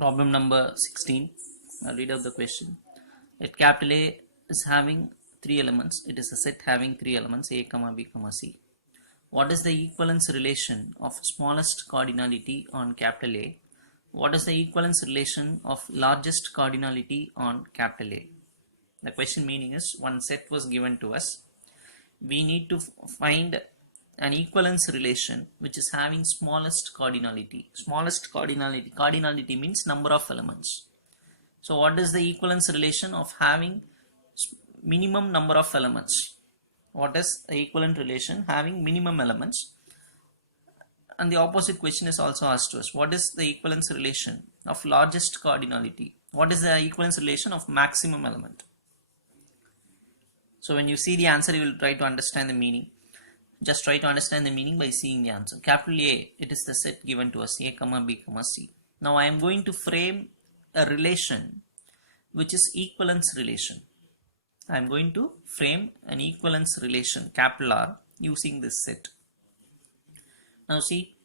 Problem number 16. I'll read out the question. Let capital A is having three elements. It is a set having three elements A, B, C. What is the equivalence relation of smallest cardinality on capital A? What is the equivalence relation of largest cardinality on capital A? The question meaning is one set was given to us. We need to find an equivalence relation which is having smallest cardinality. Smallest cardinality. Cardinality means number of elements. So what is the equivalence relation of having minimum number of elements? What is the equivalent relation having minimum elements? And the opposite question is also asked to us. What is the equivalence relation of largest cardinality? What is the equivalence relation of maximum element? So when you see the answer, you will try to understand the meaning. Just try to understand the meaning by seeing the answer. Capital A, it is the set given to us, A, B, C. Now I am going to frame a relation which is equivalence relation. I am going to frame an equivalence relation, capital R, using this set. Now see,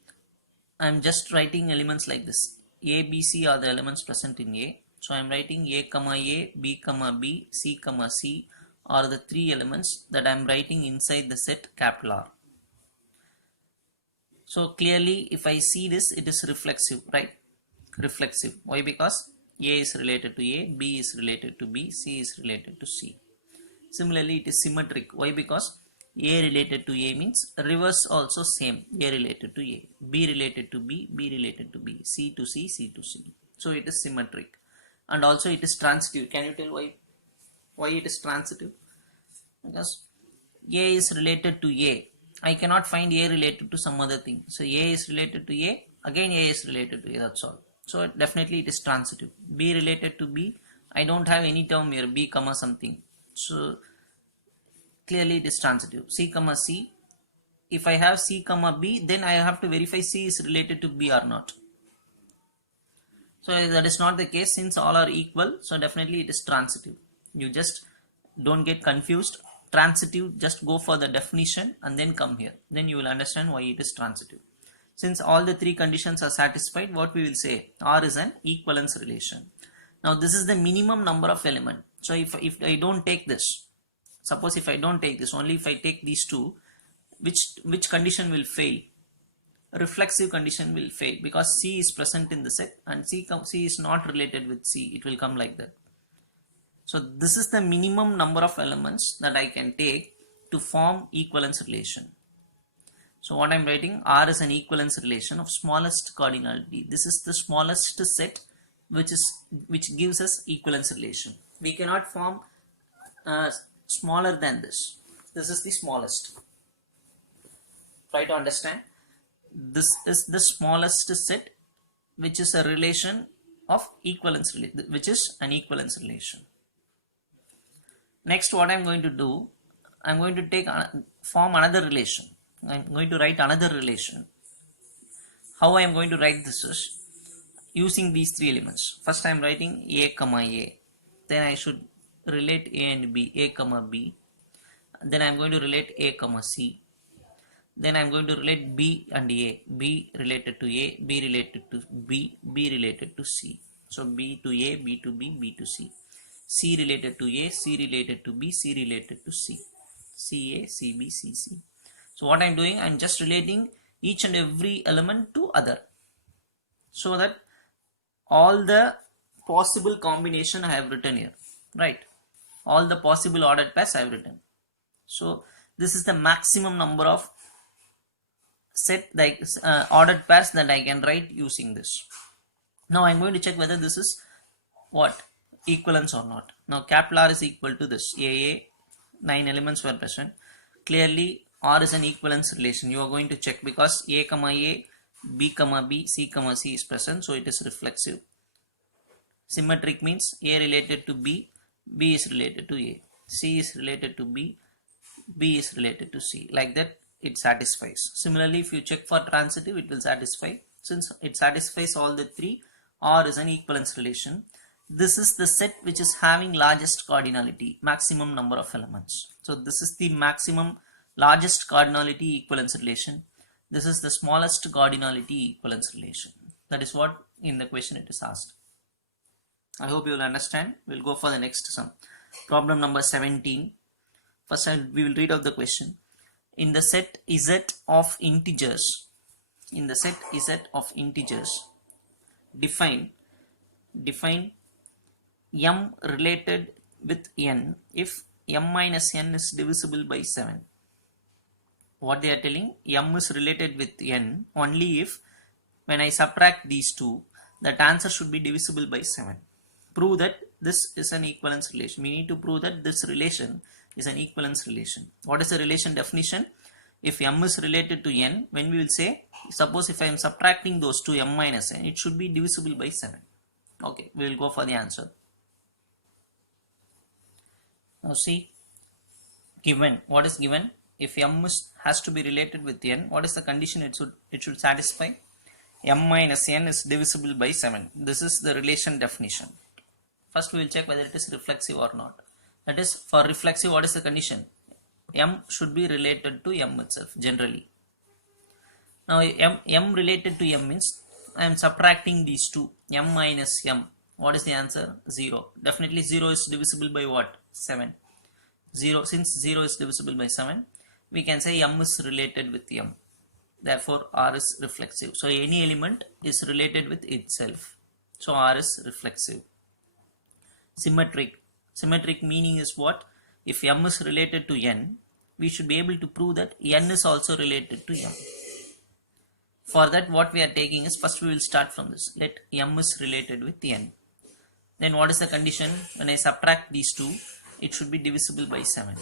I am just writing elements like this. A, B, C are the elements present in A. So I am writing A, B, C, C are the three elements that I am writing inside the set capital R. So clearly if I see this, it is reflexive, right? Reflexive. Why? Because A is related to A, B is related to B, C is related to C. Similarly, it is symmetric. Why? Because A related to A means reverse also same. A related to A, B related to B, B related to B, C to C, C to C. So it is symmetric. And also it is transitive. Can you tell why it is transitive? Because A is related to A. I cannot find A related to some other thing. So A is related to A, again A is related to A, that's all. So definitely it is transitive. B related to B, I don't have any term here, B comma something. So clearly it is transitive. C comma C, if I have C comma B, then I have to verify C is related to B or not. So that is not the case since all are equal. So definitely it is transitive. You just don't get confused. Transitive, just go for the definition and then come here. Then you will understand why it is transitive. Since all the three conditions are satisfied, what we will say? R is an equivalence relation. Now this is the minimum number of element. So if I don't take this, suppose if I don't take this, only if I take these two, which condition will fail? Reflexive condition will fail because C is present in the set and C is not related with C. It will come like that. So this is the minimum number of elements that I can take to form equivalence relation. So what I am writing, R is an equivalence relation of smallest cardinality. This is the smallest set which gives us equivalence relation. We cannot form smaller than this. This is the smallest. Try to understand. This is the smallest set which is a relation of equivalence, which is an equivalence relation. Next, what I am going to do, I am going to form another relation. I am going to write another relation. How I am going to write this is using these three elements. First I am writing A, A. Then I should relate A and B, A, B. Then I am going to relate A, C. Then I am going to relate B and A. B related to A, B related to B, B related to C. So B to A, B to B, B to C. C related to A, C related to B, C related to C. C A, C B, C C. So what I am doing, I am just relating each and every element to other. So that all the possible combination I have written here. Right. All the possible ordered pairs I have written. So this is the maximum number of ordered pairs that I can write using this. Now I am going to check whether this is what? Equivalence or not. Now capital R is equal to this. AA, 9 elements were present. Clearly R is an equivalence relation. You are going to check because A, B, B, C, C is present. So it is reflexive. Symmetric means A related to B, B is related to A. C is related to B, B is related to C. Like that it satisfies. Similarly, if you check for transitive, it will satisfy. Since it satisfies all the three, R is an equivalence relation. This is the set which is having largest cardinality, maximum number of elements. So this is the maximum largest cardinality equivalence relation. This is the smallest cardinality equivalence relation. That is what in the question it is asked. I hope you will understand. We'll go for the next sum. Problem number 17. First we will read out the question. In the set Z of integers, define m related with n if m minus n is divisible by 7. What they are telling, m is related with n only if when I subtract these two, that answer should be divisible by 7. Prove that this is an equivalence relation. We need to prove that this relation is an equivalence relation. What is the relation definition? If m is related to n, when we will say, suppose if I am subtracting those two m minus n, it should be divisible by 7. Okay, we will go for the answer. Now see, given, what is given? If m has to be related with n, what is the condition it should satisfy? M minus n is divisible by 7. This is the relation definition. First we will check whether it is reflexive or not. That is, for reflexive, what is the condition? M should be related to m itself generally. Now m related to m means I am subtracting these two, m minus m. What is the answer? 0. Definitely 0 is divisible by what? 7. 0. Since 0 is divisible by 7, we can say m is related with m. Therefore R is reflexive. So any element is related with itself. So R is reflexive. Symmetric. Symmetric meaning is what? If m is related to n, we should be able to prove that n is also related to m. For that, what we are taking is, first we will start from this. Let m is related with n. Then what is the condition? When I subtract these two, it should be divisible by 7.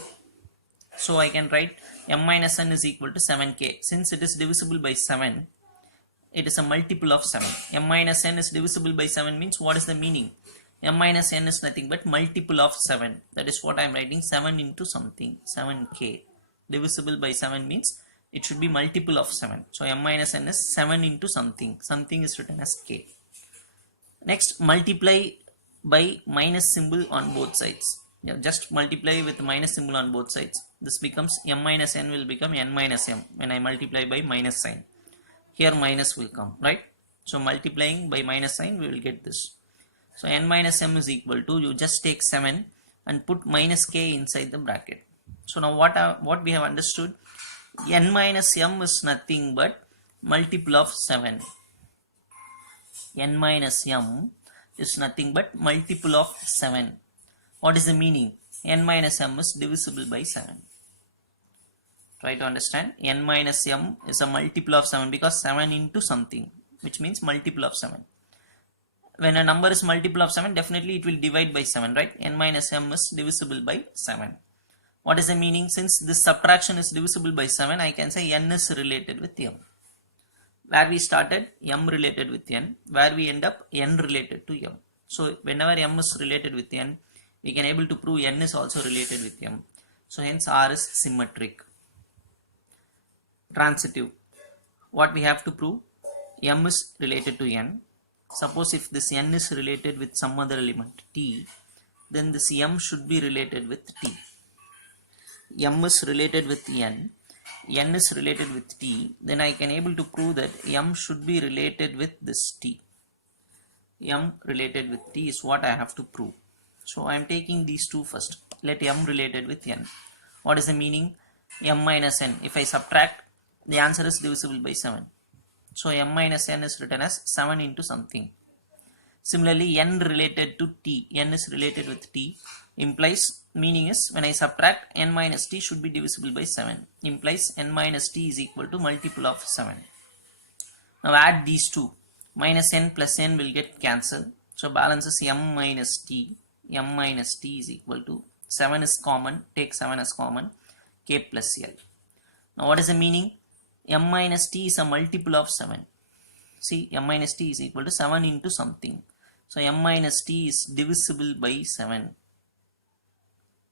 So I can write m minus n is equal to 7k. Since it is divisible by 7, it is a multiple of 7. M minus n is divisible by 7 means what is the meaning? M minus n is nothing but multiple of 7. That is what I am writing, 7 into something, 7k. Divisible by 7 means it should be multiple of 7. So m minus n is 7 into something. Something is written as k. Next, multiply by minus symbol on both sides. Just multiply with minus symbol on both sides. This becomes m minus n will become n minus m when I multiply by minus sign. Here minus will come, right? So multiplying by minus sign, we will get this. So n minus m is equal to, you just take 7 and put minus k inside the bracket. So now what we have understood, n minus m is nothing but multiple of 7. N minus m is nothing but multiple of 7. What is the meaning? N minus m is divisible by 7. Try to understand. N minus m is a multiple of 7 because 7 into something, which means multiple of 7. When a number is multiple of 7, definitely it will divide by 7, right? N minus m is divisible by 7. What is the meaning? Since this subtraction is divisible by 7, I can say n is related with m. Where we started, m related with n. Where we end up, n related to m. So whenever m is related with n, we can able to prove n is also related with m. So hence R is symmetric. Transitive. What we have to prove? M is related to n. Suppose if this n is related with some other element t, then this m should be related with t. M is related with n is related with t, then I can able to prove that m should be related with this t. M related with t is what I have to prove. So I am taking these two first. Let m related with n. What is the meaning? M minus n. If I subtract, the answer is divisible by 7. So m minus n is written as 7 into something. Similarly, n related to t. N is related with t. Implies, meaning is when I subtract, n minus t should be divisible by 7. Implies n minus t is equal to multiple of 7. Now add these two. Minus n plus n will get cancelled. So balance is m minus t. M minus t is equal to 7 is common. Take 7 as common. K plus L. Now what is the meaning? M minus t is a multiple of 7. See, m minus t is equal to 7 into something. So m minus t is divisible by 7.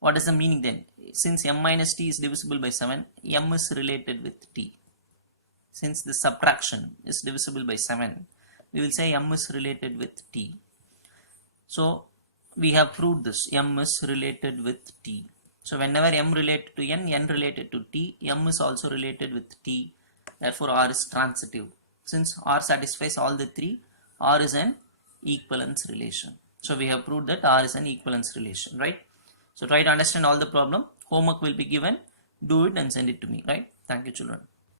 What is the meaning then? Since m minus t is divisible by 7, m is related with t. Since the subtraction is divisible by 7, we will say m is related with t. So we have proved this. M is related with t. So whenever m related to n related to t, m is also related with t. Therefore R is transitive. Since R satisfies all the three, R is an equivalence relation. So we have proved that R is an equivalence relation, right? So try to understand all the problem. Homework will be given. Do it and send it to me, right? Thank you, children.